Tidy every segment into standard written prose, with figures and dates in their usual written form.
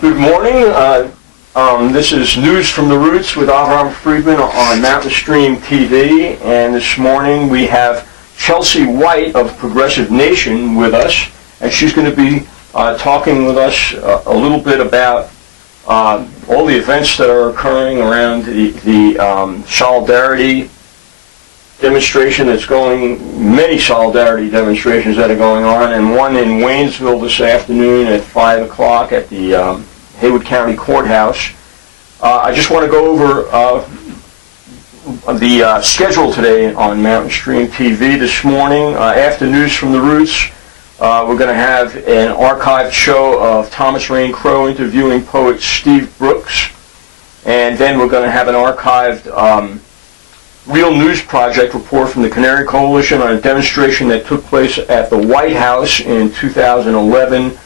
Good morning. This is News from the Roots with Avram Friedman on Mountain Stream TV. And this morning we have Chelsea White of Progressive Nation with us. And she's going to be talking with us a little bit about all the events that are occurring around the solidarity demonstration that's going, many solidarity demonstrations that are going on, and one in Waynesville this afternoon at 5 o'clock at the Haywood County Courthouse. I just want to go over the schedule today on Mountain Stream TV this morning. After News from the Roots, we're going to have an archived show of Thomas Rain Crow interviewing poet Steve Brooks, and then we're going to have an archived Real News Project report from the Canary Coalition on a demonstration that took place at the White House in 2011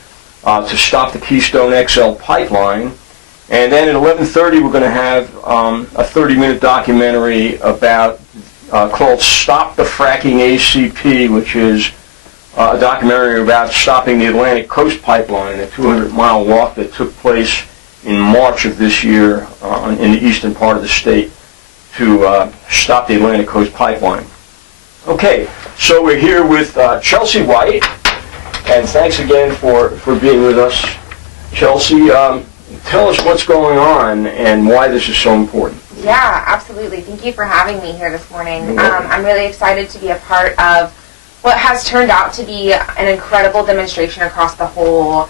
to stop the Keystone XL pipeline. And then at 11:30 we're going to have a 30-minute documentary about called Stop the Fracking ACP, which is a documentary about stopping the Atlantic Coast Pipeline, a 200-mile walk that took place in March of this year in the eastern part of the state to stop the Atlantic Coast Pipeline. Okay, so we're here with Chelsea White, and thanks again for being with us. Chelsea, tell us what's going on and why this is so important. Yeah, absolutely. Thank you for having me here this morning. I'm really excited to be a part of what has turned out to be an incredible demonstration across the whole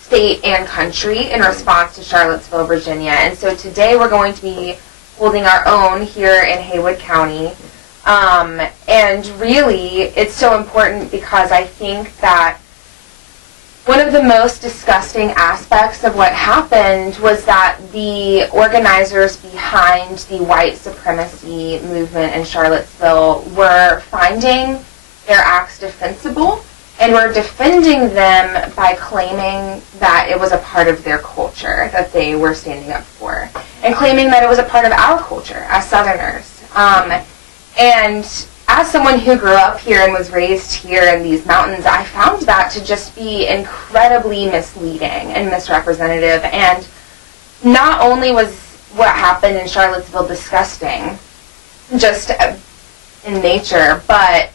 state and country in response to Charlottesville, Virginia. And so today we're going to be holding our own here in Haywood County. And really, it's so important because I think that one of the most disgusting aspects of what happened was that the organizers behind the white supremacy movement in Charlottesville were finding their acts defensible and were defending them by claiming that it was a part of their culture that they were standing up for, and claiming that it was a part of our culture as Southerners. And as someone who grew up here and was raised here in these mountains, I found that to just be incredibly misleading and misrepresentative. And not only was what happened in Charlottesville disgusting, just in nature, but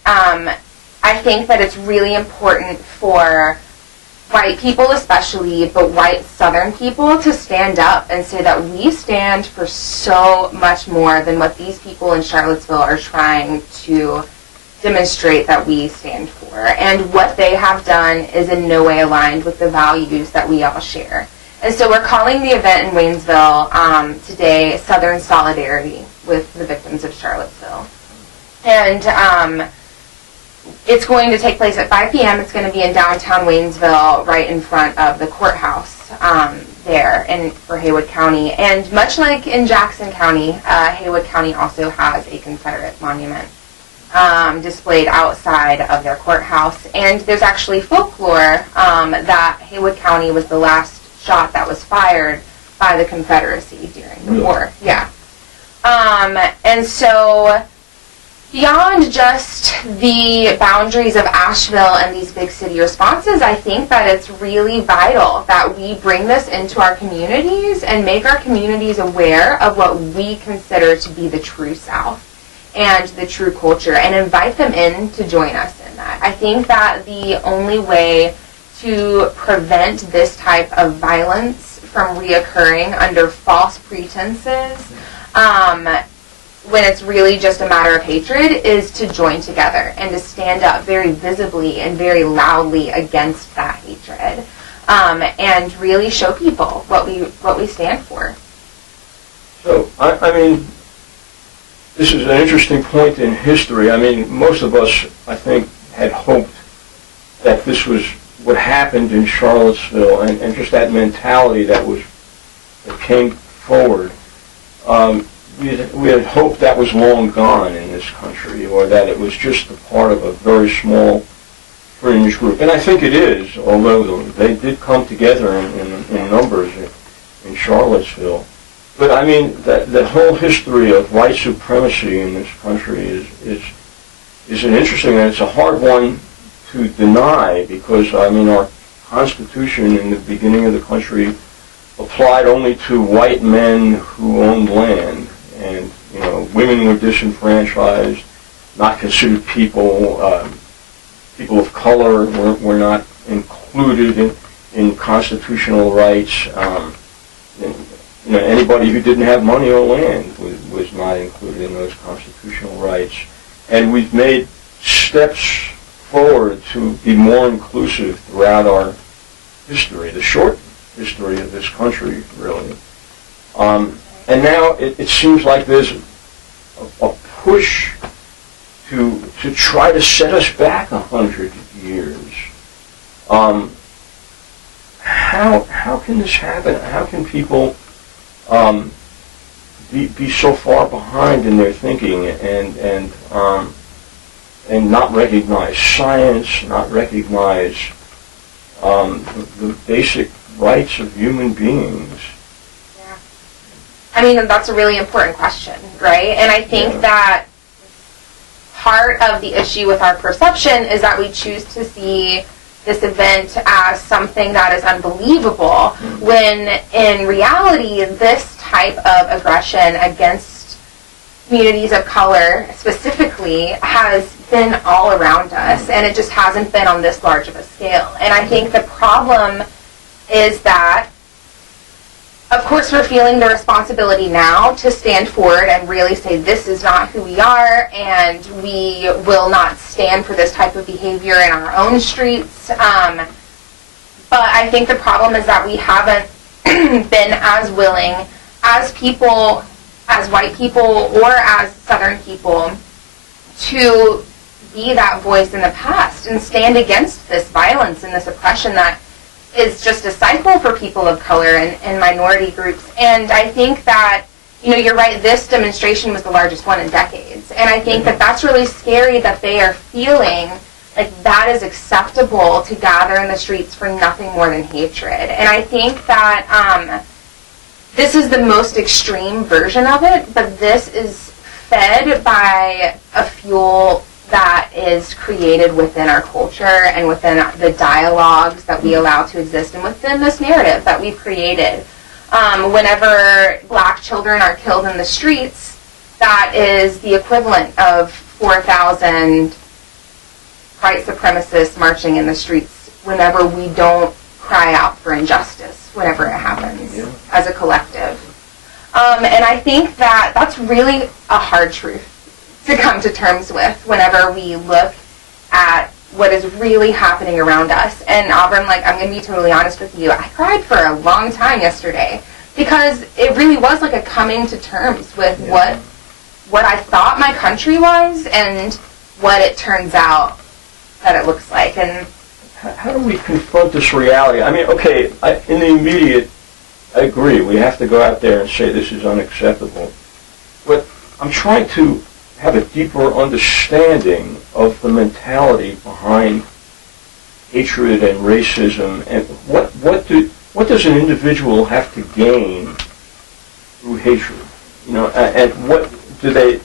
I think that it's really important for white people especially, but white Southern people, to stand up and say that we stand for so much more than what these people in Charlottesville are trying to demonstrate that we stand for. And what they have done is in no way aligned with the values that we all share. And so we're calling the event in Waynesville today Southern Solidarity with the victims of Charlottesville. And it's going to take place at 5 p.m. It's going to be in downtown Waynesville, right in front of the courthouse there for Haywood County. And much like in Jackson County, Haywood County also has a Confederate monument displayed outside of their courthouse. And there's actually folklore that Haywood County was the last shot that was fired by the Confederacy during the war. Yeah. And so beyond just the boundaries of Asheville and these big city responses, I think that it's really vital that we bring this into our communities and make our communities aware of what we consider to be the true South and the true culture, and invite them in to join us in that. I think that the only way to prevent this type of violence from reoccurring under false pretenses, when it's really just a matter of hatred, is to join together and to stand up very visibly and very loudly against that hatred, and really show people what we stand for. So, I mean, this is an interesting point in history. I mean, most of us, I think, had hoped that this was what happened in Charlottesville, and just that mentality that came forward. We had hoped that was long gone in this country, or that it was just a part of a very small fringe group. And I think it is, although they did come together in numbers in Charlottesville. But I mean, that whole history of white supremacy in this country is an interesting, and it's a hard one to deny, because I mean, our Constitution in the beginning of the country applied only to white men who owned land, and women were disenfranchised, not considered people. People of color were not included in constitutional rights. Anybody who didn't have money or land was not included in those constitutional rights. And we've made steps forward to be more inclusive throughout our history, the short history of this country, really. And now it seems like there's a push to try to set us back 100 years. How can this happen? How can people be so far behind in their thinking and not recognize science, not recognize the basic rights of human beings? Yeah. I mean, that's a really important question, right? And I think that part of the issue with our perception is that we choose to see this event as something that is unbelievable, when in reality, this type of aggression against communities of color specifically has been all around us, and it just hasn't been on this large of a scale. And I think the problem is that, of course, we're feeling the responsibility now to stand forward and really say this is not who we are, and we will not stand for this type of behavior in our own streets. But I think the problem is that we haven't been as willing as people, as white people or as Southern people, to be that voice in the past and stand against this violence and this oppression that is just a cycle for people of color and minority groups. And I think that, you're right, this demonstration was the largest one in decades. And I think that that's really scary, that they are feeling like that is acceptable to gather in the streets for nothing more than hatred. And I think that this is the most extreme version of it, but this is fed by a fuel that is created within our culture and within the dialogues that we allow to exist and within this narrative that we've created. Whenever black children are killed in the streets, that is the equivalent of 4,000 white supremacists marching in the streets whenever we don't cry out for injustice, whenever it happens, as a collective. And I think that that's really a hard truth to come to terms with whenever we look at what is really happening around us. And Avram, I'm going to be totally honest with you, I cried for a long time yesterday, because it really was like a coming to terms with what I thought my country was and what it turns out that it looks like. And how do we confront this reality? I mean, okay, in the immediate, I agree, we have to go out there and say this is unacceptable. But I'm trying to have a deeper understanding of the mentality behind hatred and racism, and what does an individual have to gain through hatred? And what do they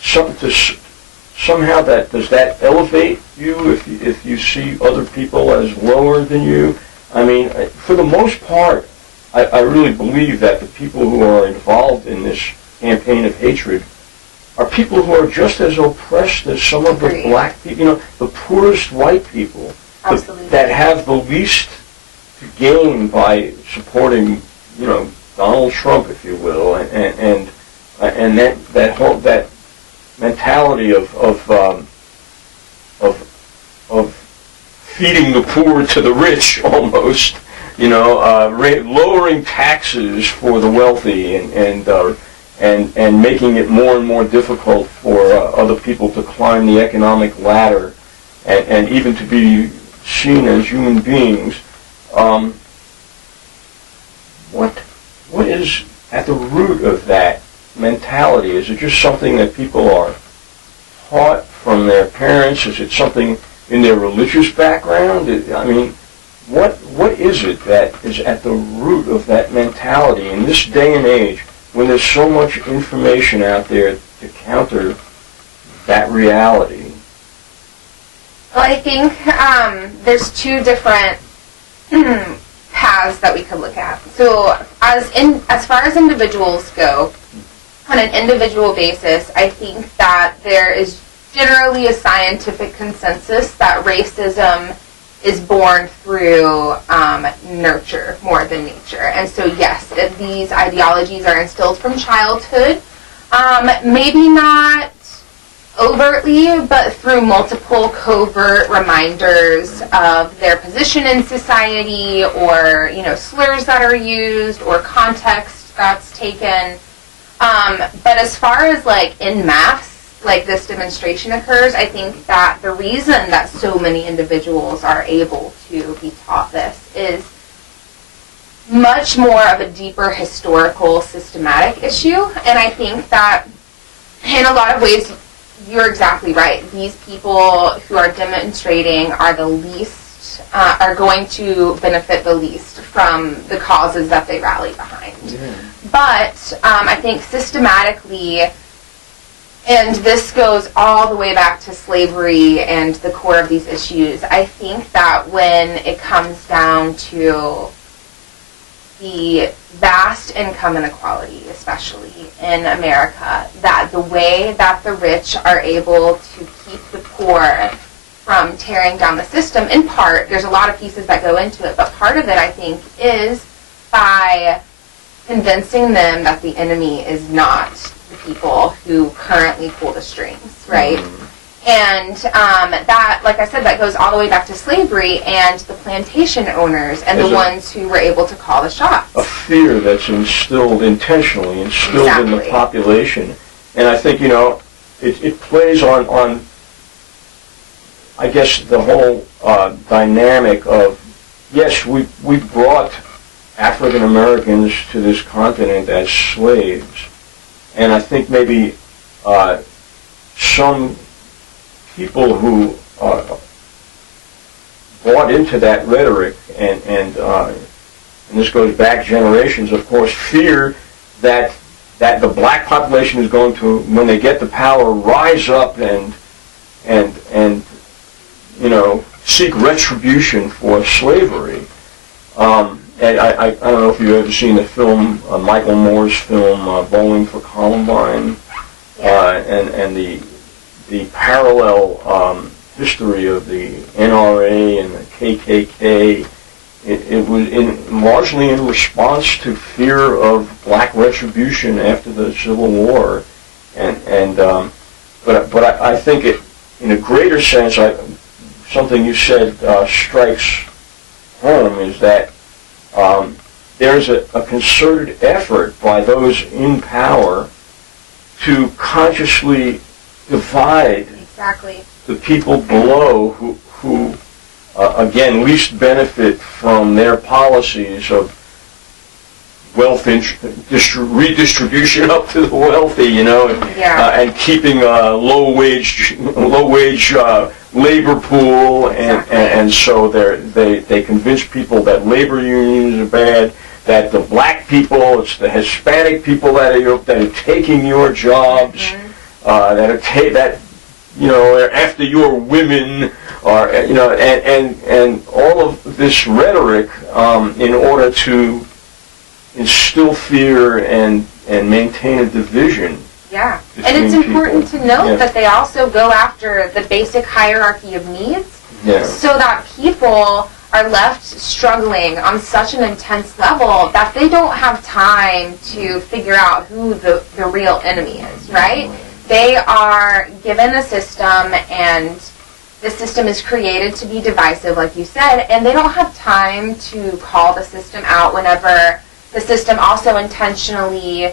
somehow does that elevate you if you see other people as lower than you? I mean, for the most part, I really believe that the people who are involved in this campaign of hatred are people who are just as oppressed as some of the black people, the poorest white people, that have the least to gain by supporting, Donald Trump, if you will, and that mentality of feeding the poor to the rich, almost, lowering taxes for the wealthy and making it more and more difficult for other people to climb the economic ladder and even to be seen as human beings. What is at the root of that mentality? Is it just something that people are taught from their parents? Is it something in their religious background? I mean, what is it that is at the root of that mentality in this day and age when there's so much information out there to counter that reality? Well, I think there's two different paths that we could look at. So as far as individuals go, on an individual basis, I think that there is generally a scientific consensus that racism is born through nurture more than nature. And so yes, these ideologies are instilled from childhood, maybe not overtly, but through multiple covert reminders of their position in society, or slurs that are used, or context that's taken. But as far as in mass, this demonstration occurs, I think that the reason that so many individuals are able to be taught this is much more of a deeper historical, systematic issue. And I think that in a lot of ways, you're exactly right. These people who are demonstrating are the least, are going to benefit the least from the causes that they rally behind. Yeah. But I think systematically, and this goes all the way back to slavery and the core of these issues, I think that when it comes down to the vast income inequality, especially in America, that the way that the rich are able to keep the poor from tearing down the system, in part, there's a lot of pieces that go into it, but part of it, I think, is by convincing them that the enemy is not the people who currently pull the strings, right? Mm-hmm. And that, like I said, that goes all the way back to slavery and the plantation owners and the ones who were able to call the shots. A fear that's intentionally instilled in the population. And I think, it plays on I guess, the whole dynamic of, yes, we brought African Americans to this continent as slaves. And I think maybe some people who bought into that rhetoric, and this goes back generations, of course, fear that the black population is going to, when they get the power, rise up and seek retribution for slavery. And I don't know if you've ever seen the film, Michael Moore's film, Bowling for Columbine, and the parallel history of the NRA and the KKK. It was largely in response to fear of black retribution after the Civil War, but I think it, in a greater sense, something you said strikes home, is that there's a concerted effort by those in power to consciously divide the people below who again, least benefit from their policies of wealth redistribution up to the wealthy, and keeping a low wage labor pool, and so they convince people that labor unions are bad, that the black people, it's the Hispanic people that are taking your jobs, that are after your women, and all of this rhetoric in order to instill fear and maintain a division. Yeah, and it's important to note that they also go after the basic hierarchy of needs, so that people are left struggling on such an intense level that they don't have time to figure out who the real enemy is, right? They are given a system, and the system is created to be divisive, like you said, and they don't have time to call the system out whenever the system also intentionally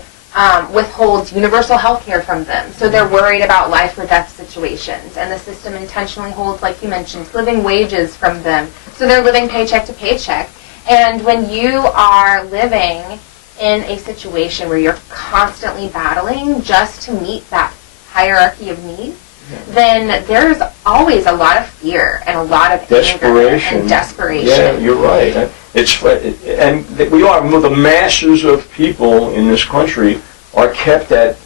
withholds universal health care from them. So they're worried about life or death situations, and the system intentionally holds, like you mentioned, living wages from them. So they're living paycheck to paycheck. And when you are living in a situation where you're constantly battling just to meet that hierarchy of needs, then there's always a lot of fear and a lot of desperation. Anger and desperation. Yeah, you're right. And the masses of people in this country are kept at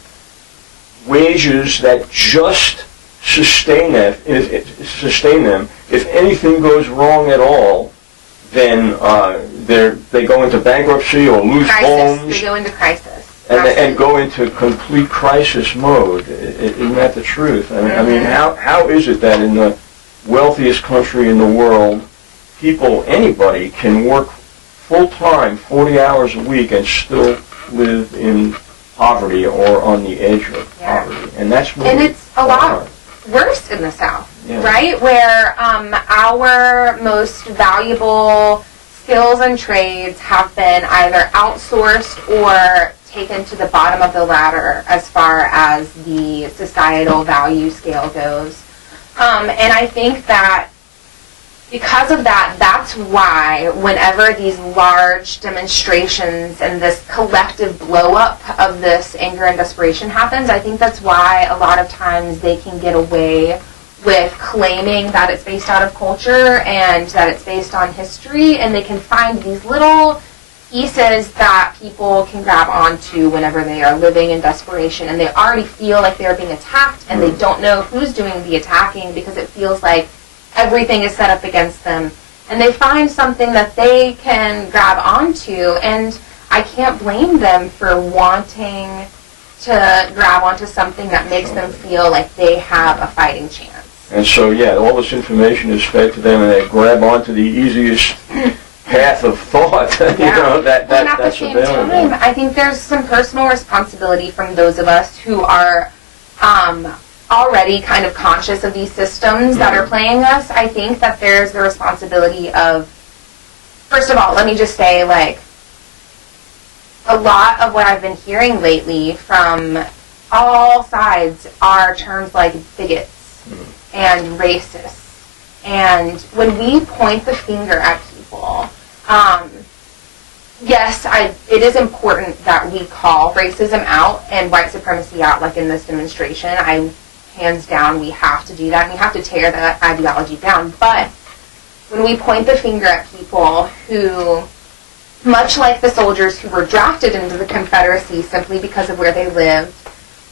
wages that just sustain them. If anything goes wrong at all, then they go into bankruptcy or lose homes. They go into crisis. And go into complete crisis mode. Isn't that the truth? I mean, how is it that in the wealthiest country in the world, anybody can work full-time, 40 hours a week, and still live in poverty or on the edge of poverty? And that's really and it's a lot worse in the South, right? Where our most valuable skills and trades have been either outsourced or taken to the bottom of the ladder as far as the societal value scale goes. And I think that because of that, that's why whenever these large demonstrations and this collective blow-up of this anger and desperation happens, I think that's why a lot of times they can get away with claiming that it's based out of culture and that it's based on history, and they can find these little pieces that people can grab onto whenever they are living in desperation, and they already feel like they're being attacked, and they don't know who's doing the attacking because it feels like everything is set up against them. And they find something that they can grab onto, and I can't blame them for wanting to grab onto something that makes them feel like they have a fighting chance. And so, all this information is fed to them, and they grab onto the easiest path of thought, that's available. And at the same time, I think there's some personal responsibility from those of us who are already kind of conscious of these systems that are playing us. I think that there's the responsibility of, first of all, let me just say, like, a lot of what I've been hearing lately from all sides are terms like bigots and racists. And when we point the finger at people, yes, it is important that we call racism out and white supremacy out, like in this demonstration. Hands down, we have to do that, and we have to tear that ideology down. But when we point the finger at people who, much like the soldiers who were drafted into the Confederacy simply because of where they lived,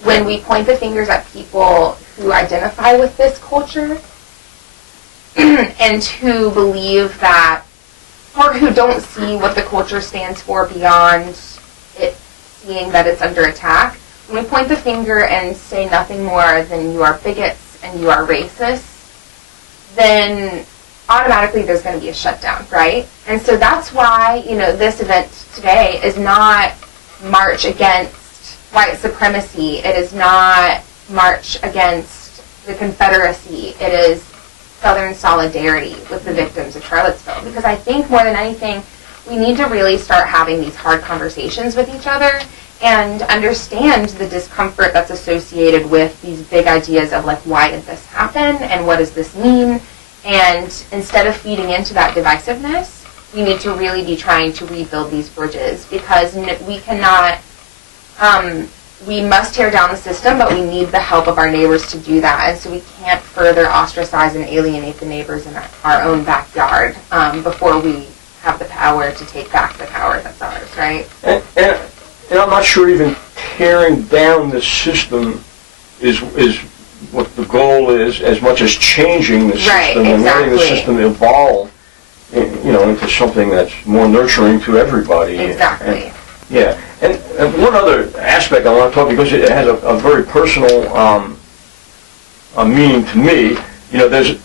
when we point the fingers at people who identify with this culture and who believe that, or who don't see what the culture stands for beyond it seeing that it's under attack, when we point the finger and say nothing more than you are bigots and you are racists, then automatically there's going to be a shutdown, right? And so that's why, this event today is not march against white supremacy. It is not march against the Confederacy. It is Southern solidarity with the victims of Charlottesville. Because I think more than anything, we need to really start having these hard conversations with each other and understand the discomfort that's associated with these big ideas of, like, why did this happen and what does this mean? And instead of feeding into that divisiveness, we need to really be trying to rebuild these bridges, because we cannot, we must tear down the system, but we need the help of our neighbors to do that. And so we can't further ostracize and alienate the neighbors in our own backyard before we have the power to take back the power that's ours, right? And I'm not sure even tearing down the system is what the goal is, as much as changing the system and letting the system evolve, into something that's more nurturing to everybody. Exactly. And one other aspect I want to talk, because it has a very personal meaning to me. There's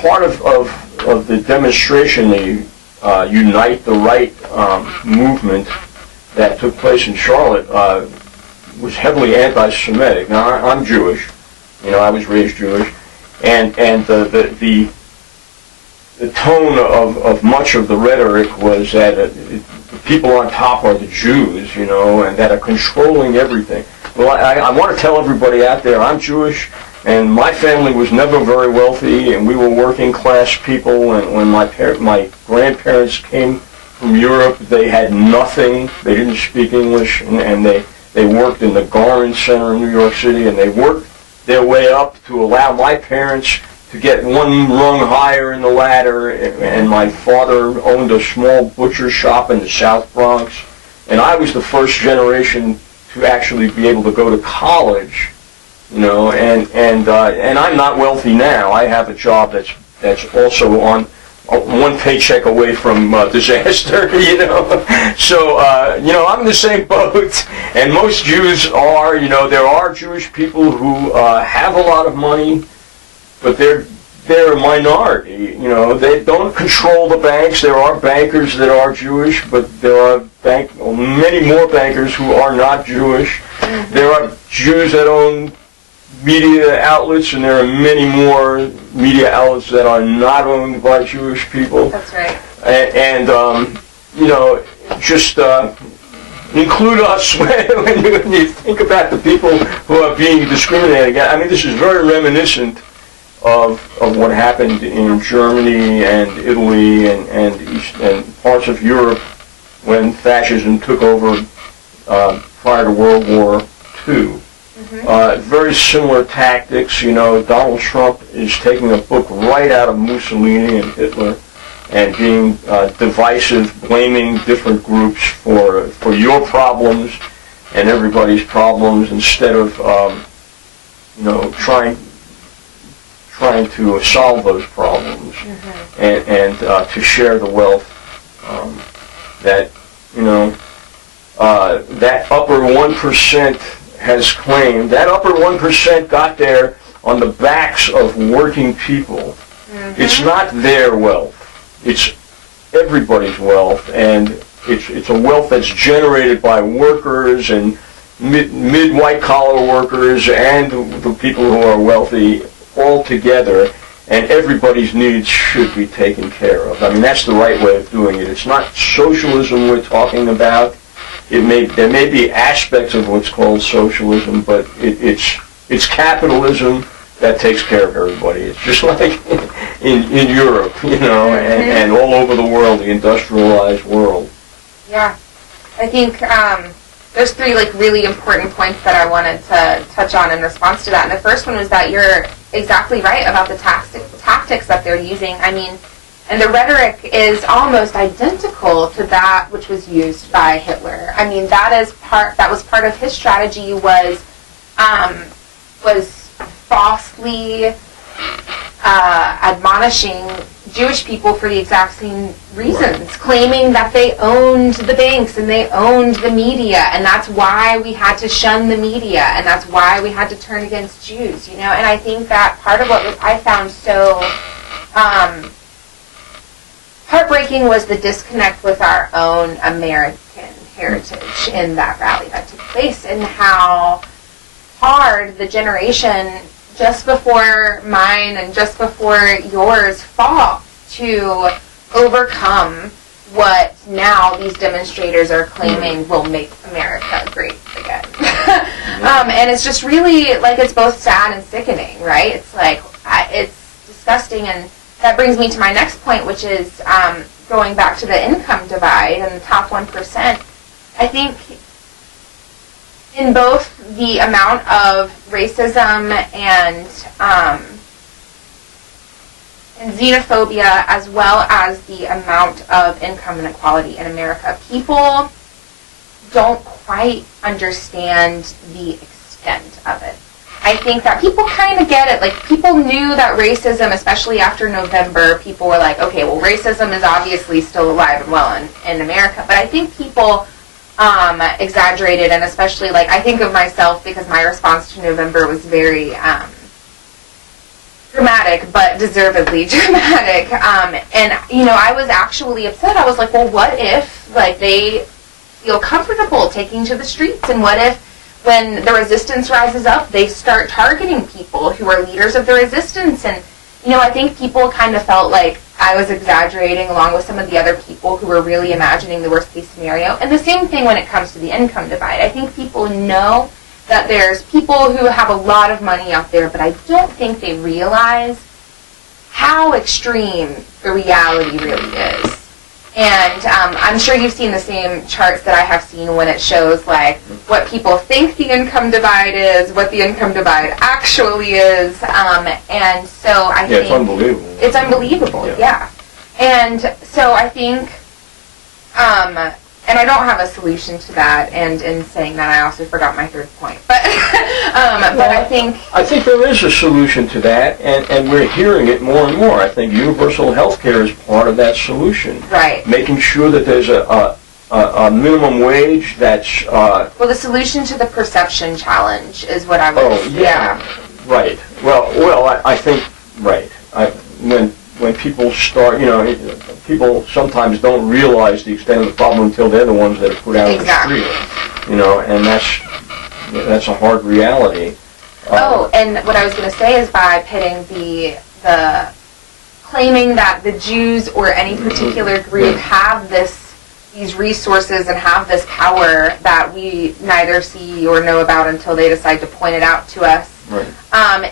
part of the demonstration, the Unite the Right movement that took place in Charlotte was heavily anti-Semitic. Now, I'm Jewish. I was raised Jewish, and the tone of much of the rhetoric was that the people on top are the Jews, and that are controlling everything. Well, I want to tell everybody out there, I'm Jewish, and my family was never very wealthy, and we were working class people, and when my grandparents came from Europe, they had nothing. They didn't speak English, and they worked in the Garment Center in New York City, and they worked their way up to allow my parents to get one rung higher in the ladder, and my father owned a small butcher shop in the South Bronx, and I was the first generation to actually be able to go to college, and I'm not wealthy now. I have a job that's also on one paycheck away from disaster, you know. So, you know, I'm in the same boat, and most Jews are, you know, there are Jewish people who have a lot of money, but they're a minority, you know. They don't control the banks. There are bankers that are Jewish, but there are many more bankers who are not Jewish. Mm-hmm. There are Jews that own media outlets, and there are many more media outlets that are not owned by Jewish people. That's right. And you know, just include us when you think about the people who are being discriminated against. I mean, this is very reminiscent of what happened in Germany and Italy and parts of Europe when fascism took over prior to World War II. Mm-hmm. Very similar tactics. You know, Donald Trump is taking a book right out of Mussolini and Hitler and being divisive, blaming different groups for your problems and everybody's problems instead of you know, trying to solve those problems. Mm-hmm. and to share the wealth that, you know, that upper 1% has claimed. That upper 1% got there on the backs of working people. Mm-hmm. It's not their wealth. It's everybody's wealth, and it's a wealth that's generated by workers and mid-white collar workers and the people who are wealthy all together, and everybody's needs should be taken care of. I mean, that's the right way of doing it. It's not socialism we're talking about. There may be aspects of what's called socialism, but it's capitalism that takes care of everybody. It's just like in Europe, you know, and all over the world, the industrialized world. Yeah, I think there's three really important points that I wanted to touch on in response to that. And the first one was that you're exactly right about the tactics that they're using. I mean, and the rhetoric is almost identical to that which was used by Hitler. I mean, that was part of his strategy was falsely admonishing Jewish people for the exact same reasons, claiming that they owned the banks and they owned the media, and that's why we had to shun the media, and that's why we had to turn against Jews, you know. And I think that part of what I found so heartbreaking was the disconnect with our own American heritage in that rally that took place, and how hard the generation just before mine and just before yours fought to overcome what now these demonstrators are claiming will make America great again. And it's just really, it's both sad and sickening, right? It's it's disgusting, and that brings me to my next point, which is going back to the income divide and the top 1%. I think in both the amount of racism and xenophobia, as well as the amount of income inequality in America, people don't quite understand the extent of it. I think that people kind of get it. People knew that racism, especially after November, people were like, okay, well, racism is obviously still alive and well in America. But I think people exaggerated, and especially, I think of myself, because my response to November was very dramatic, but deservedly dramatic. And, I was actually upset. I was like, well, what if, they feel comfortable taking to the streets? And what if, when the resistance rises up, they start targeting people who are leaders of the resistance? And, I think people kind of felt like I was exaggerating, along with some of the other people who were really imagining the worst-case scenario. And the same thing when it comes to the income divide. I think people know that there's people who have a lot of money out there, but I don't think they realize how extreme the reality really is. And I'm sure you've seen the same charts that I have seen when it shows what people think the income divide is, what the income divide actually is, and so I think it's unbelievable. It's unbelievable, yeah. And so I think, and And I don't have a solution to that, and in saying that, I also forgot my third point. But but I think there is a solution to that, and we're hearing it more and more. I think universal health care is part of that solution. Right. Making sure that there's a minimum wage that's... well, the solution to the perception challenge is what I was... Oh, yeah. Right. Well, I think, right. When people start, people sometimes don't realize the extent of the problem until they're the ones that are put out on the street. And that's a hard reality. And what I was going to say is by pitting the claiming that the Jews or any particular group have these resources and have this power that we neither see or know about until they decide to point it out to us,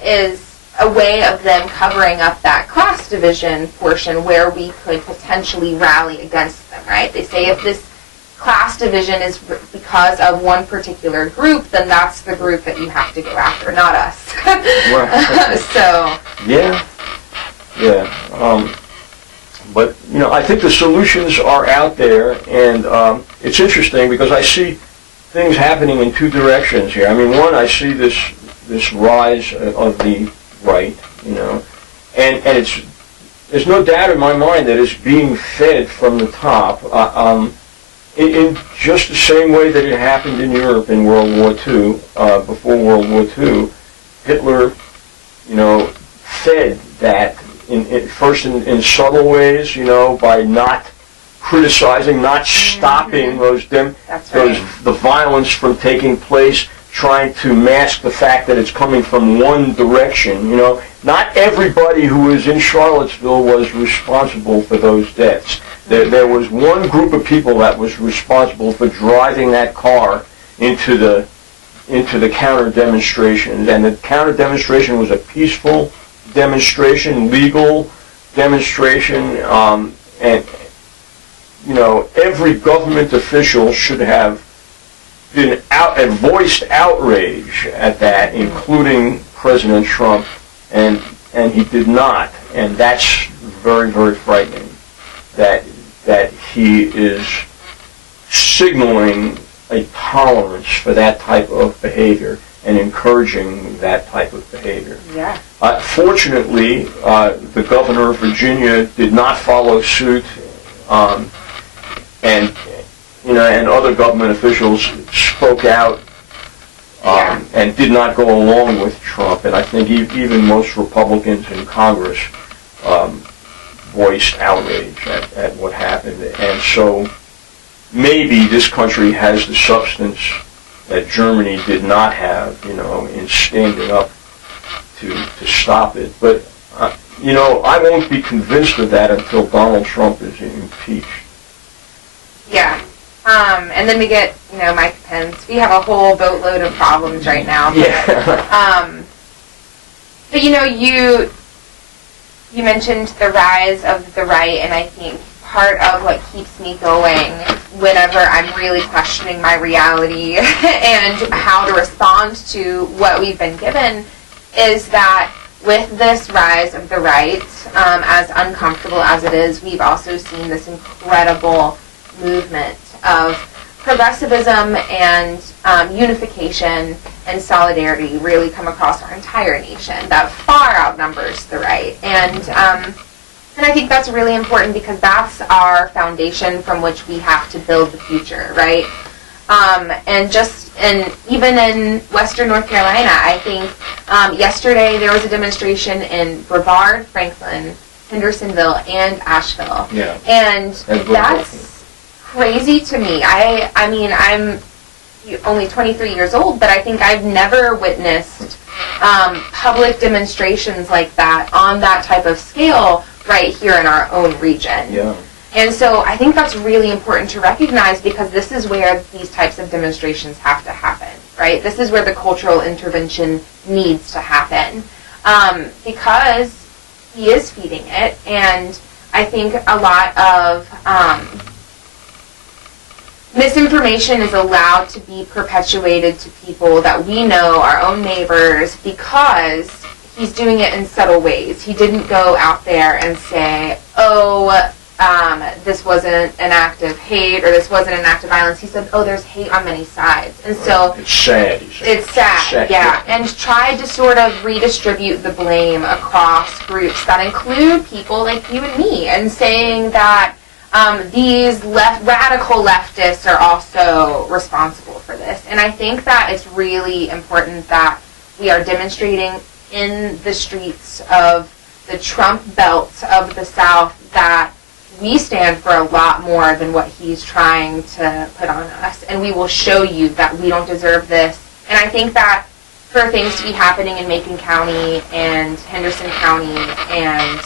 is a way of them covering up that class division portion where we could potentially rally against them, right? They say if this class division is because of one particular group, then that's the group that you have to go after, not us. So... Yeah. But, I think the solutions are out there, and it's interesting because I see things happening in two directions here. I mean, one, I see this rise of the right, and there's no doubt in my mind that it's being fed from the top, in just the same way that it happened in Europe in World War II, before World War II. Hitler, fed that first in subtle ways, by not criticizing, not stopping the violence from taking place, trying to mask the fact that it's coming from one direction. Not everybody who was in Charlottesville was responsible for those deaths. There was one group of people that was responsible for driving that car into the counter demonstration, and the counter demonstration was a peaceful demonstration, legal demonstration, and every government official should have been out and voiced outrage at that, including President Trump, and he did not, and that's very, very frightening. That he is signaling a tolerance for that type of behavior and encouraging that type of behavior. Yeah. Fortunately, the governor of Virginia did not follow suit, and other government officials spoke out and did not go along with Trump. And I think even most Republicans in Congress voiced outrage at what happened. And so maybe this country has the substance that Germany did not have, in standing up to stop it. But, I won't be convinced of that until Donald Trump is impeached. Yeah. And then we get, Mike Pence. We have a whole boatload of problems right now. Yeah. But, you mentioned the rise of the right, and I think part of what keeps me going whenever I'm really questioning my reality and how to respond to what we've been given is that with this rise of the right, as uncomfortable as it is, we've also seen this incredible movement of progressivism and unification and solidarity really come across our entire nation that far outnumbers the right. And I think that's really important because that's our foundation from which we have to build the future, right? And even in Western North Carolina, I think yesterday there was a demonstration in Brevard, Franklin, Hendersonville, and Asheville. Yeah. And that's crazy to me. I mean, I'm only 23 years old, but I think I've never witnessed public demonstrations like that on that type of scale right here in our own region. Yeah. And so I think that's really important to recognize because this is where these types of demonstrations have to happen, right? This is where the cultural intervention needs to happen because he is feeding it. And I think a lot of misinformation is allowed to be perpetuated to people that we know, our own neighbors, because he's doing it in subtle ways. He didn't go out there and say, oh, this wasn't an act of hate or this wasn't an act of violence. He said, oh, there's hate on many sides. And so it's sad, he said. It's sad, yeah. And tried to sort of redistribute the blame across groups that include people like you and me, and saying that these radical leftists are also responsible for this. And I think that it's really important that we are demonstrating in the streets of the Trump belt of the South that we stand for a lot more than what he's trying to put on us. And we will show you that we don't deserve this. And I think that for things to be happening in Macon County and Henderson County and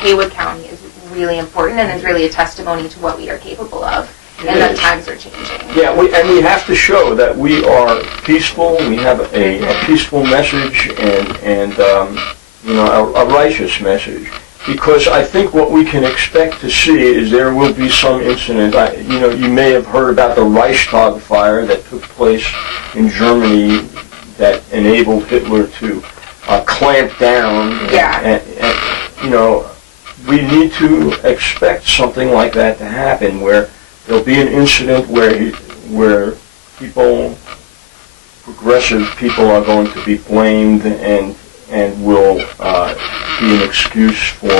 Haywood County is really important, and is really a testimony to what we are capable of, and that times are changing. Yeah, and we have to show that we are peaceful. We have a peaceful message and a righteous message. Because I think what we can expect to see is there will be some incident. You may have heard about the Reichstag fire that took place in Germany that enabled Hitler to clamp down. Yeah. And we need to expect something like that to happen, where there'll be an incident where progressive people are going to be blamed and will be an excuse for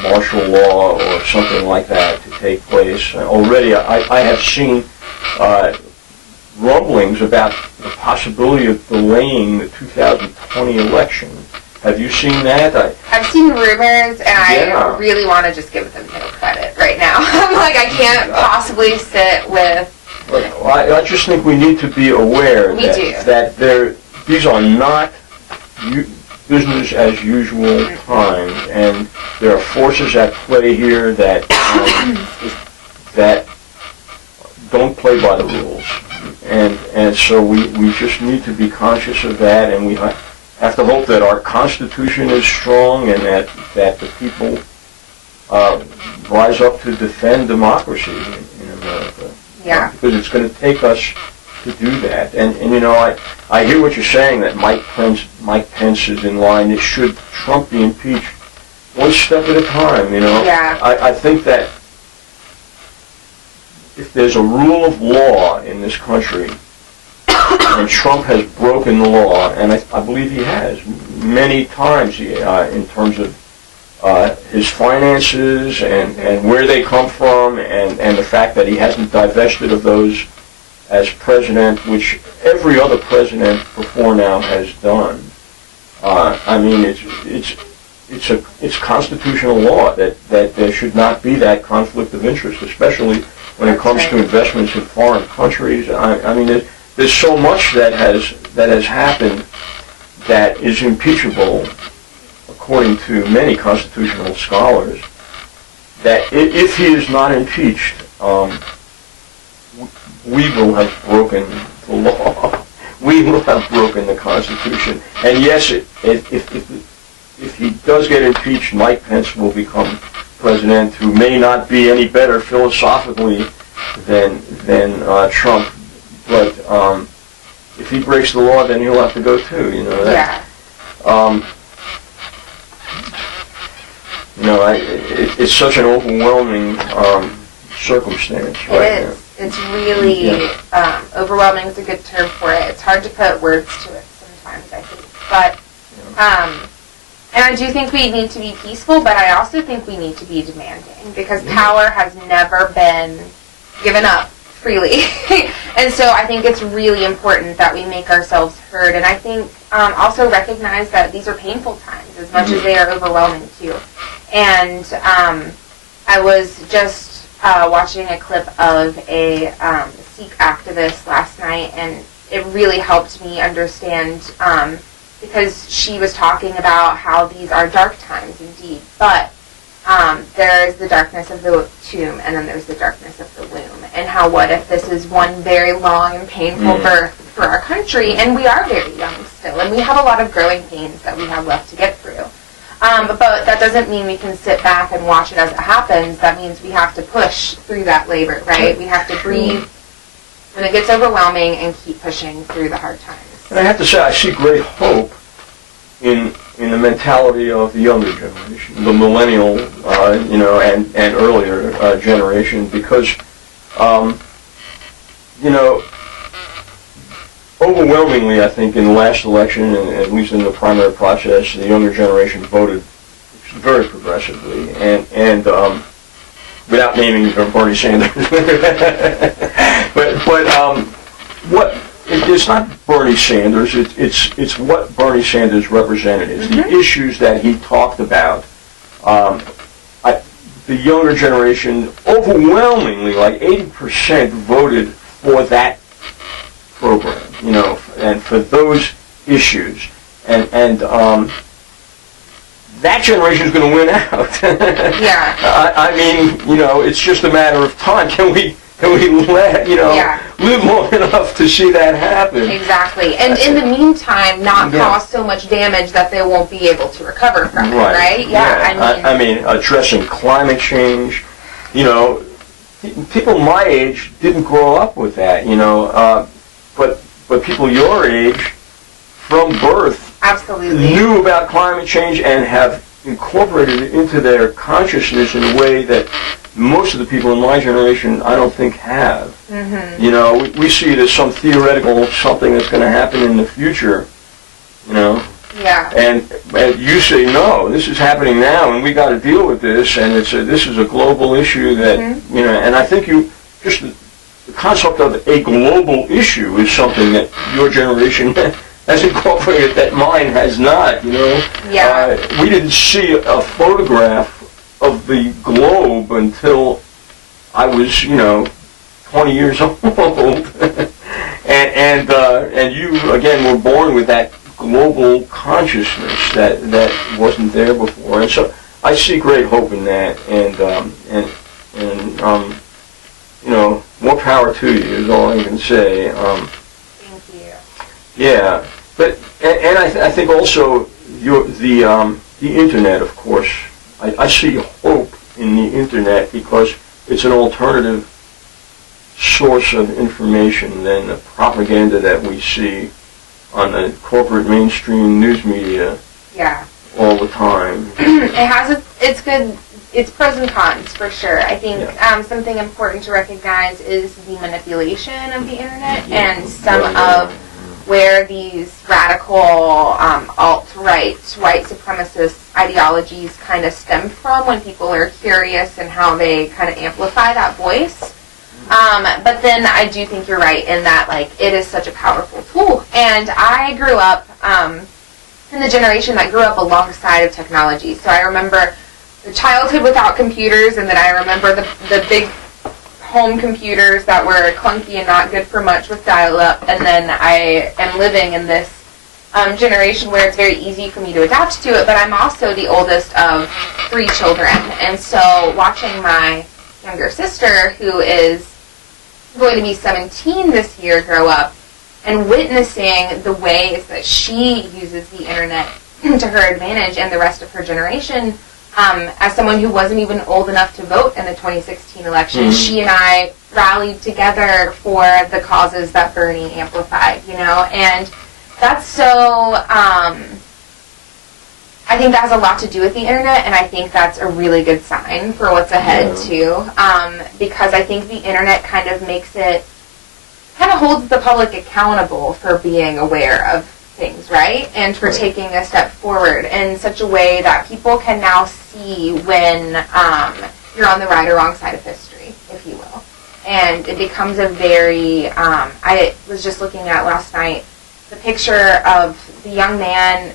martial law or something like that to take place. Already I have seen rumblings about the possibility of delaying the 2020 election. Have you seen that? I've seen rumors, and I really want to just give them no credit right now. I'm like, I can't possibly sit with... Well, I just think we need to be aware that these are not business as usual times, and there are forces at play here that that don't play by the rules, and so we just need to be conscious of that, and we have to hope that our Constitution is strong and that the people rise up to defend democracy in America. Yeah. Because it's going to take us to do that. And I hear what you're saying, that Mike Pence is in line. Should Trump be impeached? One step at a time, Yeah. I think that if there's a rule of law in this country, and Trump has broken the law, and I believe he has many times in terms of his finances and where they come from, and the fact that he hasn't divested of those as president, which every other president before now has done. I mean, it's constitutional law that there should not be that conflict of interest, especially when it comes to investments in foreign countries. I mean, there's so much that has happened that is impeachable, according to many constitutional scholars, that if he is not impeached, we will have broken the law. We will have broken the Constitution. And yes, if he does get impeached, Mike Pence will become president, who may not be any better philosophically than Trump. But if he breaks the law, then he'll have to go too. Yeah. It's such an overwhelming circumstance right now. It's really overwhelming is a good term for it. It's hard to put words to it sometimes, I think. But and I do think we need to be peaceful, but I also think we need to be demanding, because power has never been given up freely. And so I think it's really important that we make ourselves heard, and I think also recognize that these are painful times as much as they are overwhelming too. And I was just watching a clip of a Sikh activist last night, and it really helped me understand, because she was talking about how these are dark times indeed, but there's the darkness of the tomb, and then there's the darkness of the womb, and how what if this is one very long and painful birth for our country, and we are very young still, and we have a lot of growing pains that we have left to get through. But that doesn't mean we can sit back and watch it as it happens. That means we have to push through that labor, right? We have to breathe when it gets overwhelming and keep pushing through the hard times. And I have to say, I see great hope in the mentality of the younger generation, the millennial, and earlier generation, because, overwhelmingly, I think, in the last election, and at least in the primary process, the younger generation voted very progressively, and without naming Bernie Sanders. but it's not Bernie Sanders. It's what Bernie Sanders represented. It's the issues that he talked about. The younger generation, overwhelmingly, like 80%, voted for that program, and for those issues, and that generation is going to win out. Yeah. I mean, it's just a matter of time. Can we let, live long enough to see that happen? Exactly. And in the meantime, not cause so much damage that they won't be able to recover from it, right? Yeah. I mean, addressing climate change, people my age didn't grow up with that, but people your age, from birth, absolutely knew about climate change and have incorporated it into their consciousness in a way that most of the people in my generation, I don't think, have. Mm-hmm. We see it as some theoretical something that's going to happen in the future, Yeah. And you say, no, this is happening now, and we got to deal with this, and this is a global issue that, and I think the concept of a global issue is something that your generation has incorporated that mine has not, Yeah. We didn't see a photograph of the globe until I was, 20 years old. and you, again, were born with that global consciousness that wasn't there before. And so I see great hope in that, and more power to you is all I can say. Thank you. Yeah, but I think also the internet, of course. I see hope in the internet because it's an alternative source of information than the propaganda that we see on the corporate mainstream news media. Yeah. All the time. It's good. It's pros and cons for sure. I think something important to recognize is the manipulation of the internet and some of where these radical alt-right white supremacist ideologies kind of stem from when people are curious and how they kind of amplify that voice. But then I do think you're right in that it is such a powerful tool. And I grew up in the generation that grew up alongside of technology. So I remember the childhood without computers, and then I remember the big home computers that were clunky and not good for much with dial-up, and then I am living in this generation where it's very easy for me to adapt to it, but I'm also the oldest of 3 children, and so watching my younger sister, who is going to be 17 this year, grow up, and witnessing the ways that she uses the internet to her advantage and the rest of her generation, as someone who wasn't even old enough to vote in the 2016 election, she and I rallied together for the causes that Bernie amplified, and that's so, I think that has a lot to do with the internet, and I think that's a really good sign for what's ahead, too, because I think the internet kind of holds the public accountable for being aware of things, right? And for taking a step forward in such a way that people can now see when you're on the right or wrong side of history, if you will. And it becomes a very, I was just looking at last night, the picture of the young man,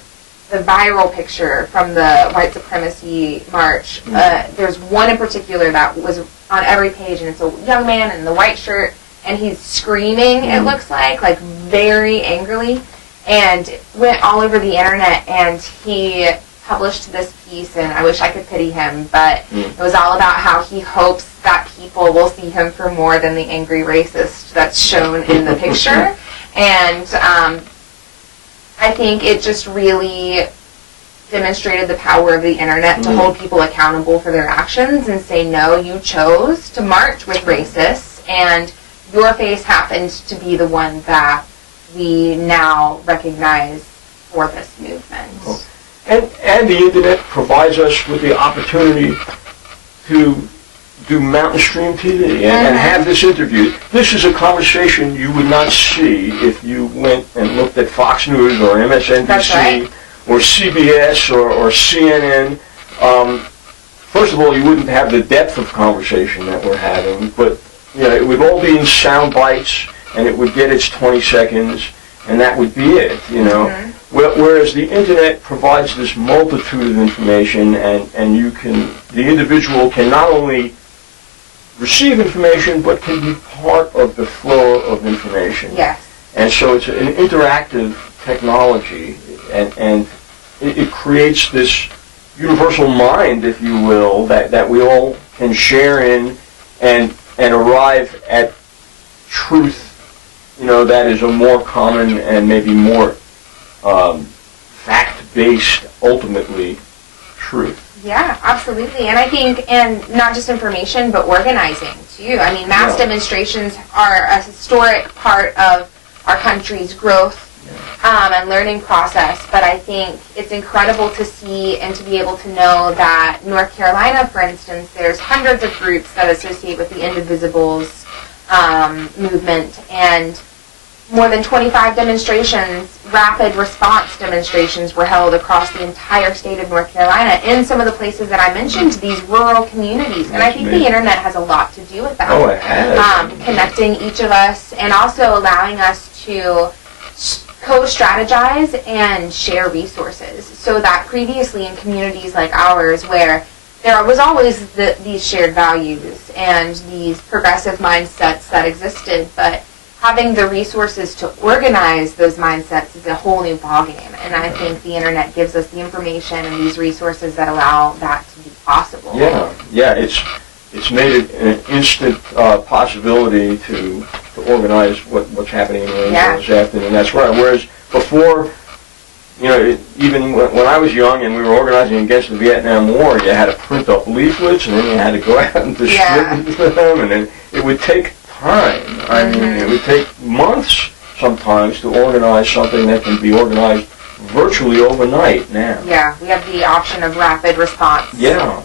the viral picture from the white supremacy march. There's one in particular that was on every page, and it's a young man in the white shirt, and he's screaming, it looks like very angrily, and went all over the internet, and he published this piece, and I wish I could pity him, but it was all about how he hopes that people will see him for more than the angry racist that's shown in the picture. And I think it just really demonstrated the power of the internet to hold people accountable for their actions and say, no, you chose to march with racists, and your face happened to be the one that we now recognize for this movement. And the internet provides us with the opportunity to do Mountain Stream TV and have this interview. This is a conversation you would not see if you went and looked at Fox News or MSNBC or CBS or CNN. First of all, you wouldn't have the depth of conversation that we're having, but it would all be in sound bites, and it would get its 20 seconds, and that would be it. Whereas the internet provides this multitude of information, and the individual can not only receive information, but can be part of the flow of information. Yes. And so it's an interactive technology, and it creates this universal mind, if you will, that we all can share in and arrive at truth, that is a more common and maybe more fact-based, ultimately, truth. Yeah, absolutely. And I think, and not just information, but organizing, too. I mean, mass demonstrations are a historic part of our country's growth and learning process, but I think it's incredible to see and to be able to know that North Carolina, for instance, there's hundreds of groups that associate with the Indivisibles movement, and more than 25 demonstrations, rapid response demonstrations, were held across the entire state of North Carolina in some of the places that I mentioned, these rural communities. And I think the internet has a lot to do with that. Oh, it has. Connecting each of us and also allowing us to co-strategize and share resources, so that previously in communities like ours, where there was always these shared values and these progressive mindsets that existed, but having the resources to organize those mindsets is a whole new ballgame. And I think the internet gives us the information and these resources that allow that to be possible. Yeah, it's made it an instant possibility to organize what's happening in Angela this afternoon, and that's right. Whereas before, even when I was young and we were organizing against the Vietnam War, you had to print up leaflets, and then you had to go out and distribute them, and then it would take time. I mean, it would take months sometimes to organize something that can be organized virtually overnight now. Yeah, we have the option of rapid response. Yeah.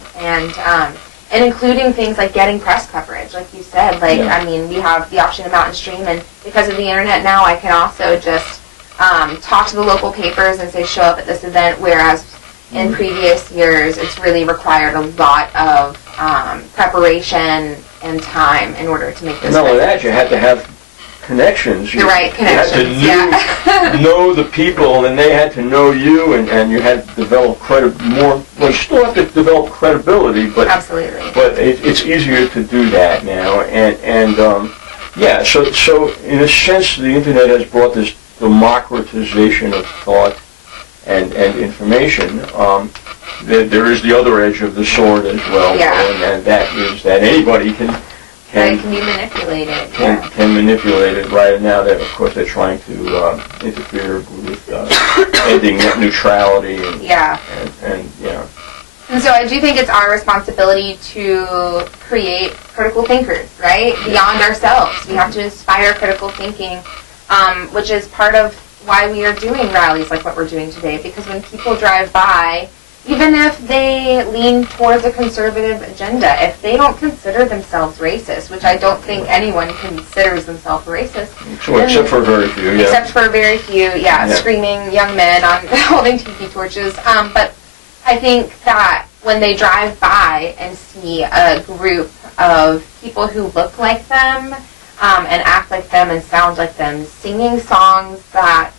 And including things like getting press coverage, like you said. I mean, we have the option of Mountain Stream, and because of the internet now, I can also just talk to the local papers and say, show up at this event, whereas in previous years, it's really required a lot of preparation and time in order to make this. Not only that, you had to have connections. The right connections. You had to know the people, and they had to know you, and you had to develop you still have to develop credibility, but absolutely. But it's easier to do that now, So in a sense, the internet has brought this democratization of thought and information. There is the other edge of the sword as well, and that is that anybody can be manipulated. Can manipulate it. Right now, of course, they're trying to interfere with ending net neutrality. And so I do think it's our responsibility to create critical thinkers, right? Beyond ourselves. We have to inspire critical thinking, which is part of why we are doing rallies like what we're doing today. Because when people drive by, even if they lean towards a conservative agenda, if they don't consider themselves racist, which I don't think anyone considers themselves racist. Except for very few, Except for very few, screaming young men on holding tiki torches. But I think that when they drive by and see a group of people who look like them and act like them and sound like them, singing songs that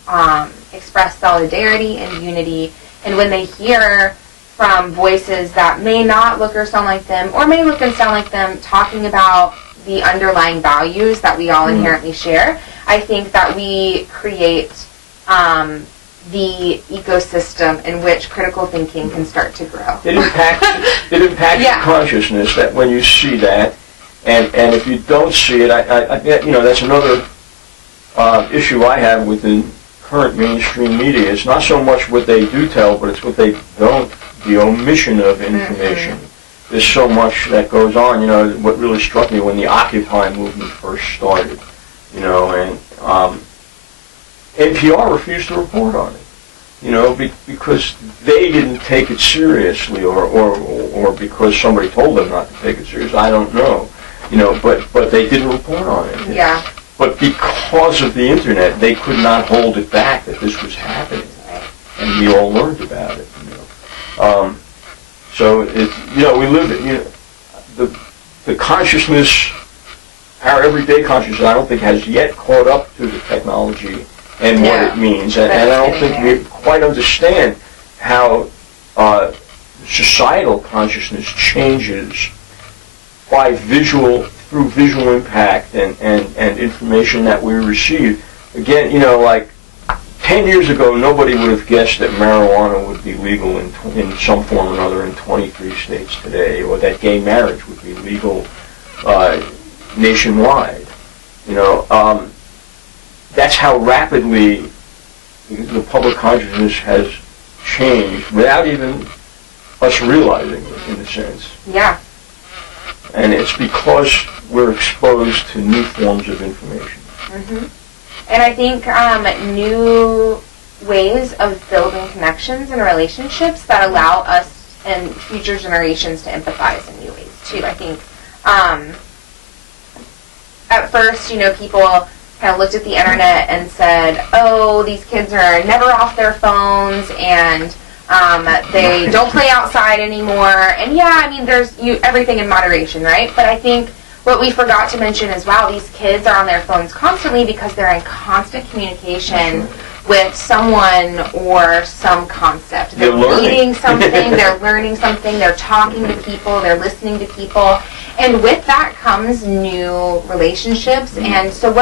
express solidarity and unity, and when they hear from voices that may not look or sound like them, or may look and sound like them, talking about the underlying values that we all inherently share, I think that we create the ecosystem in which critical thinking can start to grow. It impacts your consciousness that when you see that, and if you don't see it, that's another issue I have with the current mainstream media. It's not so much what they do tell, but it's what they don't, the omission of information. There's so much that goes on. What really struck me when the Occupy movement first started, and NPR refused to report on it. because they didn't take it seriously, or because somebody told them not to take it seriously. I don't know, but they didn't report on it. Yeah. But because of the internet, they could not hold it back that this was happening, and we all learned about it. So it, we live it. The consciousness, our everyday consciousness, I don't think has yet caught up to the technology and what it means, and I don't think we quite understand how societal consciousness changes through visual impact and information that we receive. Again, like 10 years ago, nobody would have guessed that marijuana would be legal in some form or another in 23 states today, or that gay marriage would be legal nationwide. That's how rapidly the public consciousness has changed without even us realizing it, in a sense. Yeah. And it's because we're exposed to new forms of information. Mm-hmm. And I think new ways of building connections and relationships that allow us and future generations to empathize in new ways, too. I think at first, people kind of looked at the internet and said, oh, these kids are never off their phones, and they don't play outside anymore. And there's everything in moderation, right? But I think what we forgot to mention is, wow, these kids are on their phones constantly because they're in constant communication with someone or some concept. They're reading something, they're learning something, they're talking to people, they're listening to people. And with that comes new relationships. And so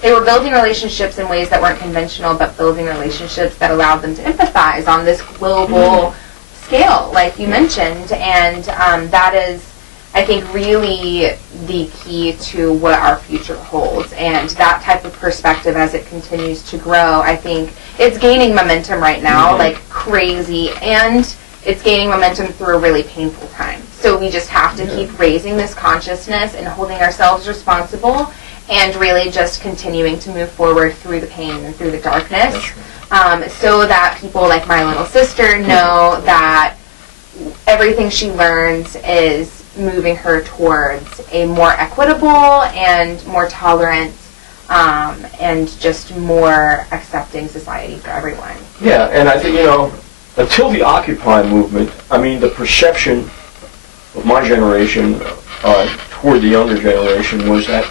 they were building relationships in ways that weren't conventional, but building relationships that allowed them to empathize on this global scale, like you mentioned. And that is, I think, really the key to what our future holds. And that type of perspective, as it continues to grow, I think it's gaining momentum right now, like crazy. And it's gaining momentum through a really painful time. So we just have to keep raising this consciousness and holding ourselves responsible, and really just continuing to move forward through the pain and through the darkness, so that people like my little sister know that everything she learns is moving her towards a more equitable and more tolerant and just more accepting society for everyone. Yeah, and I think, until the Occupy movement, the perception of my generation toward the younger generation was that,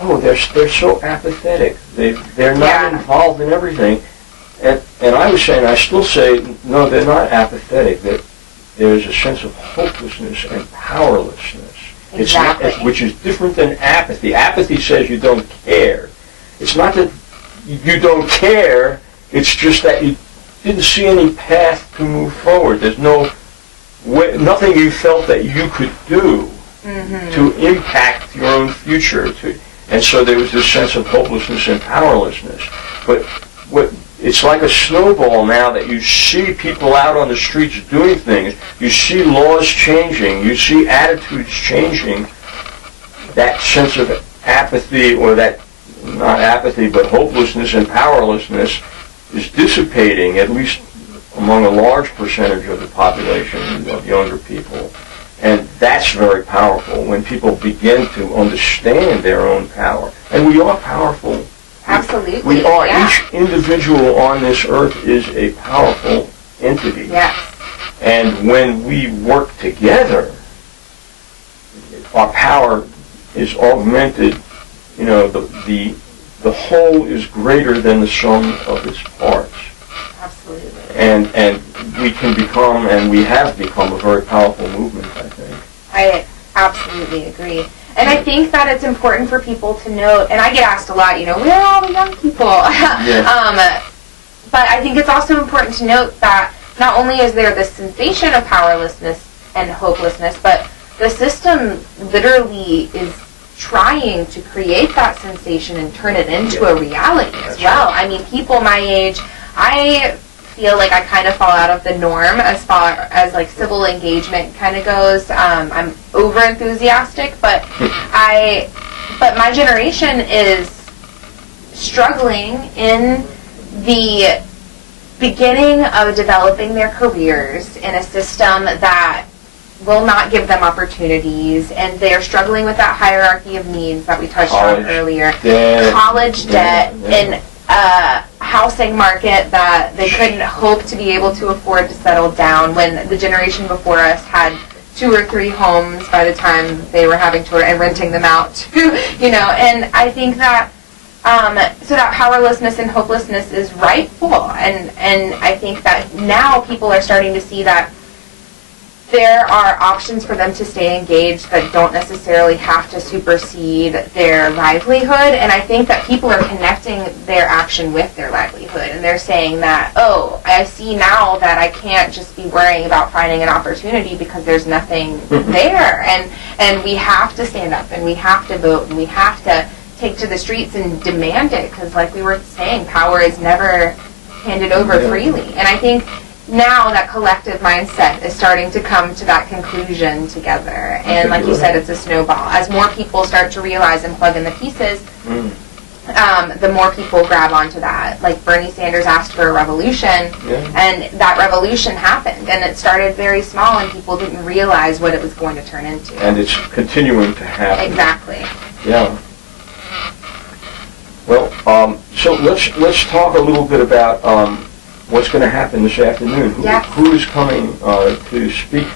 they're so apathetic. They're not involved in everything. And I was saying, I still say, no, they're not apathetic. That there's a sense of hopelessness and powerlessness. Exactly. It's not, which is different than apathy. Apathy says you don't care. It's not that you don't care, it's just that you didn't see any path to move forward. There's nothing you felt that you could do to impact your own future. And so there was this sense of hopelessness and powerlessness. But it's like a snowball now that you see people out on the streets doing things. You see laws changing. You see attitudes changing. That sense of apathy, or that, not apathy, but hopelessness and powerlessness is dissipating, at least among a large percentage of the population of younger people. And that's very powerful when people begin to understand their own power. And we are powerful. Absolutely. We are. Each individual on this earth is a powerful entity. Yes. And when we work together, our power is augmented. The whole is greater than the sum of its parts. Absolutely. And we can become, and we have become, a very powerful movement, I think. I absolutely agree. And I think that it's important for people to note, and I get asked a lot, where are all the young people? But I think it's also important to note that not only is there this sensation of powerlessness and hopelessness, but the system literally is trying to create that sensation and turn it into a reality as well. People my age, I feel like I kind of fall out of the norm as far as like civil engagement kind of goes. I'm over enthusiastic, but my generation is struggling in the beginning of developing their careers in a system that will not give them opportunities, and they are struggling with that hierarchy of needs that we touched on earlier. College debt, in a housing market that they couldn't hope to be able to afford to settle down, when the generation before us had 2 or 3 homes by the time they were having children and renting them out too, and I think that so that powerlessness and hopelessness is rightful, and I think that now people are starting to see that there are options for them to stay engaged that don't necessarily have to supersede their livelihood, and I think that people are connecting their action with their livelihood, and they're saying that, oh, I see now that I can't just be worrying about finding an opportunity because there's nothing there, and we have to stand up, and we have to vote, and we have to take to the streets and demand it, because like we were saying, power is never handed over freely, and I think now that collective mindset is starting to come to that conclusion together. And like you said, it's a snowball. As more people start to realize and plug in the pieces, the more people grab onto that. Like Bernie Sanders asked for a revolution, and that revolution happened. And it started very small, and people didn't realize what it was going to turn into. And it's continuing to happen. Exactly. Yeah. Well, so let's talk a little bit about what's going to happen this afternoon. Who is coming to speak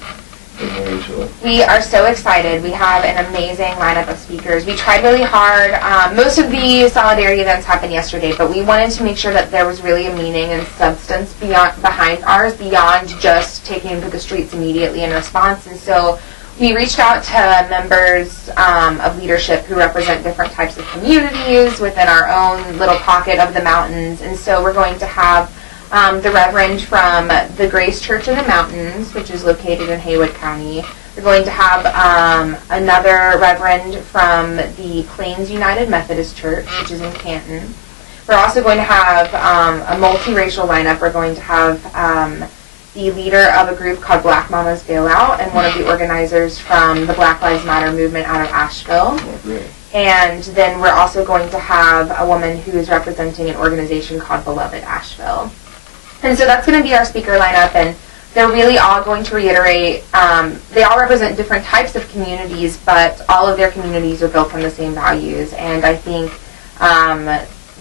in Waynesville? We are so excited. We have an amazing lineup of speakers. We tried really hard. Most of the solidarity events happened yesterday, but we wanted to make sure that there was really a meaning and substance behind ours, beyond just taking to the streets immediately in response. And so we reached out to members of leadership who represent different types of communities within our own little pocket of the mountains. And so we're going to have the Reverend from the Grace Church in the Mountains, which is located in Haywood County. We're going to have another Reverend from the Plains United Methodist Church, which is in Canton. We're also going to have a multiracial lineup. We're going to have the leader of a group called Black Mamas Bailout, and one of the organizers from the Black Lives Matter movement out of Asheville. And then we're also going to have a woman who is representing an organization called Beloved Asheville. And so that's going to be our speaker lineup, and they're really all going to reiterate, they all represent different types of communities, but all of their communities are built on the same values, and I think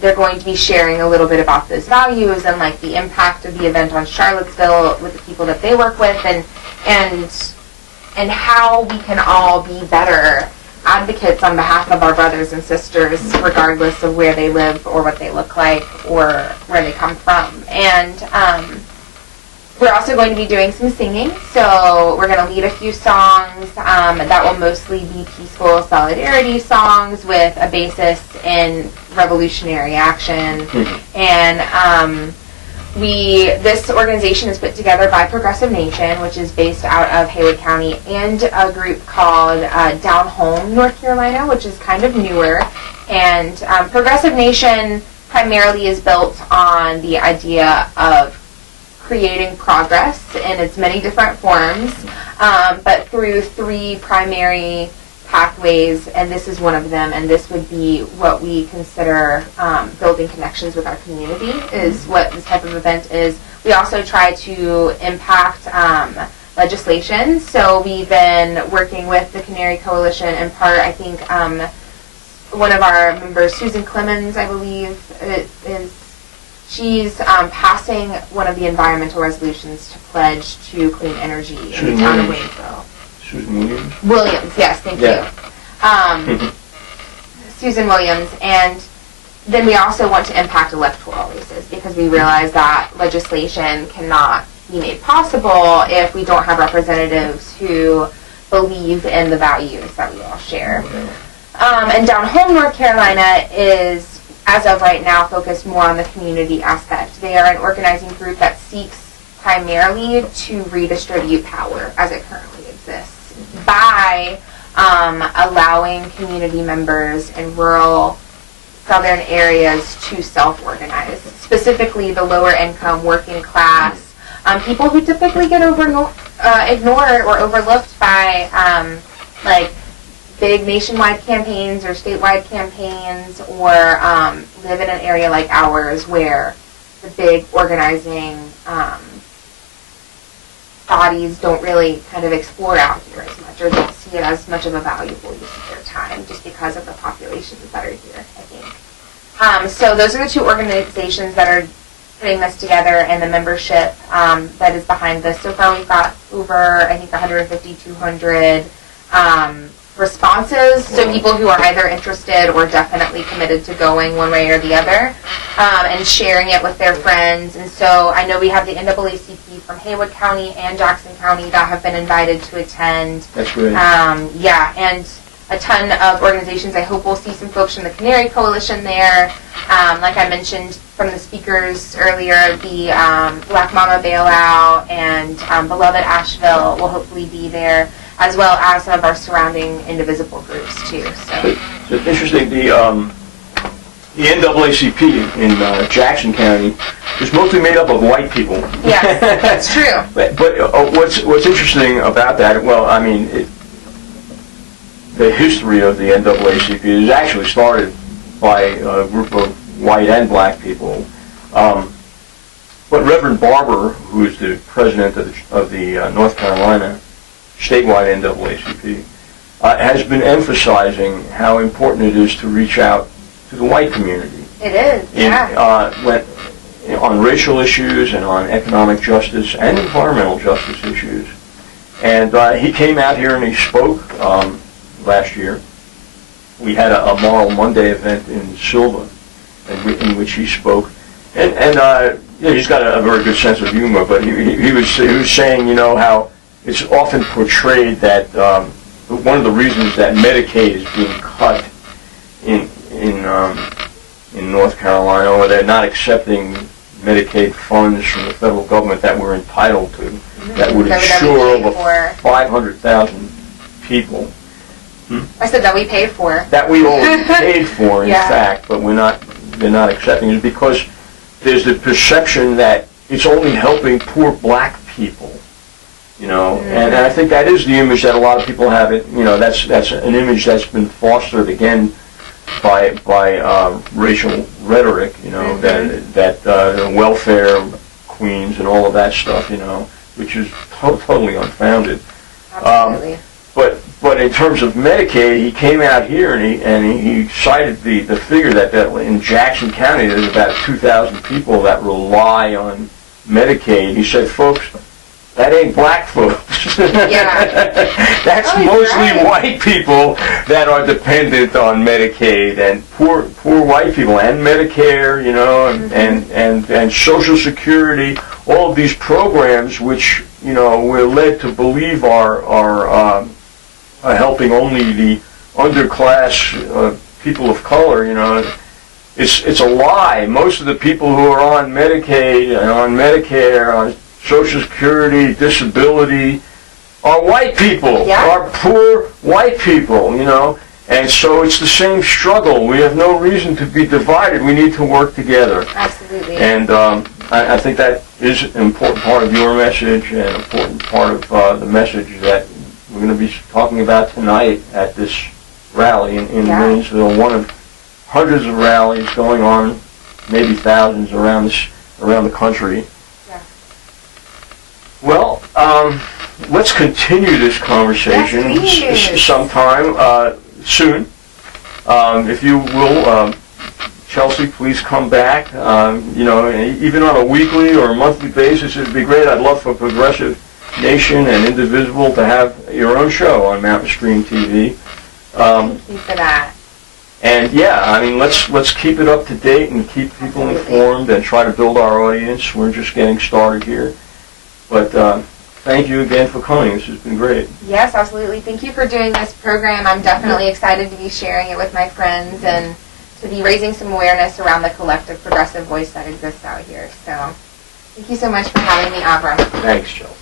they're going to be sharing a little bit about those values and like the impact of the event on Charlottesville with the people that they work with, and how we can all be better advocates on behalf of our brothers and sisters, regardless of where they live or what they look like or where they come from. And we're also going to be doing some singing, so we're going to lead a few songs that will mostly be peaceful solidarity songs with a basis in revolutionary action. And this organization is put together by Progressive Nation, which is based out of Haywood County, and a group called Down Home, North Carolina, which is kind of newer. And Progressive Nation primarily is built on the idea of creating progress in its many different forms, but through 3 primary pathways, and this is one of them, and this would be what we consider building connections with our community, is what this type of event is. We also try to impact legislation, so we've been working with the Canary Coalition in part. I think one of our members, Susan Clemens, I believe, she's passing one of the environmental resolutions to pledge to clean energy in the town of Waynesville. Susan Williams? Williams, yes, thank you. Susan Williams. And then we also want to impact electoral races, because we realize that legislation cannot be made possible if we don't have representatives who believe in the values that we all share. And Down Home, North Carolina is, as of right now, focused more on the community aspect. They are an organizing group that seeks primarily to redistribute power as it currently exists by allowing community members in rural southern areas to self-organize, specifically the lower income, working class, people who typically get ignored or overlooked by like big nationwide campaigns or statewide campaigns, or live in an area like ours where the big organizing bodies don't really kind of explore out here as much, or don't see it as much of a valuable use of their time, just because of the populations that are here, I think. So those are the two organizations that are putting this together, and the membership that is behind this. So far we've got over, I think, 150, 200 responses, so people who are either interested or definitely committed to going one way or the other, and sharing it with their friends. And so I know we have the NDoubleACP from Haywood County and Jackson County that have been invited to attend. That's great. Yeah, and a ton of organizations. I hope we'll see some folks from the Canary Coalition there. Like I mentioned from the speakers earlier, the Black Mama Bailout and Beloved Asheville will hopefully be there, as well as some of our surrounding indivisible groups too. So it's interesting. The NAACP in Jackson County is mostly made up of white people. Yes, that's true. But what's interesting about that? Well, I mean, the history of the NAACP is actually started by a group of white and black people. But Reverend Barber, who is the president of the North Carolina statewide NAACP, has been emphasizing how important it is to reach out to the white community. It is, yeah. On racial issues and on economic justice and environmental justice issues. And he came out here and he spoke last year. We had a Moral Monday event in Silva in which he spoke. And he's got a very good sense of humor, but he was saying, how it's often portrayed that one of the reasons that Medicaid is being cut in North Carolina, or they're not accepting Medicaid funds from the federal government that we're entitled to, that would insure over 500,000 people. I said that we paid for. That we already paid for, in fact, but they're not accepting it because there's the perception that it's only helping poor black people. And I think that is the image that a lot of people have. That's an image that's been fostered again by racial rhetoric. That welfare queens and all of that stuff. Which is totally unfounded. Absolutely. But in terms of Medicaid, he came out here and he cited the figure that in Jackson County there's about 2,000 people that rely on Medicaid. He said, folks, that ain't black folks. That's mostly white people that are dependent on Medicaid, and poor white people, and Medicare, and Social Security, all of these programs which, we're led to believe are helping only the underclass people of color. It's a lie. Most of the people who are on Medicaid and on Medicare, on Social Security, disability, are white people, are poor white people, and so it's the same struggle. We have no reason to be divided. We need to work together. Absolutely. And I think that is an important part of your message and an important part of the message that we're going to be talking about tonight at this rally in Waynesville, one of hundreds of rallies going on, maybe thousands around the country. Well, let's continue this conversation sometime soon. If you will, Chelsea, please come back. Even on a weekly or a monthly basis, it'd be great. I'd love for Progressive Nation and Indivisible to have your own show on Mountain Stream TV. Thank you for that. And let's keep it up to date and keep people informed and try to build our audience. We're just getting started here. But thank you again for coming. This has been great. Yes, absolutely. Thank you for doing this program. I'm definitely excited to be sharing it with my friends and to be raising some awareness around the collective progressive voice that exists out here. So thank you so much for having me, Avram. Thanks, Chelsea.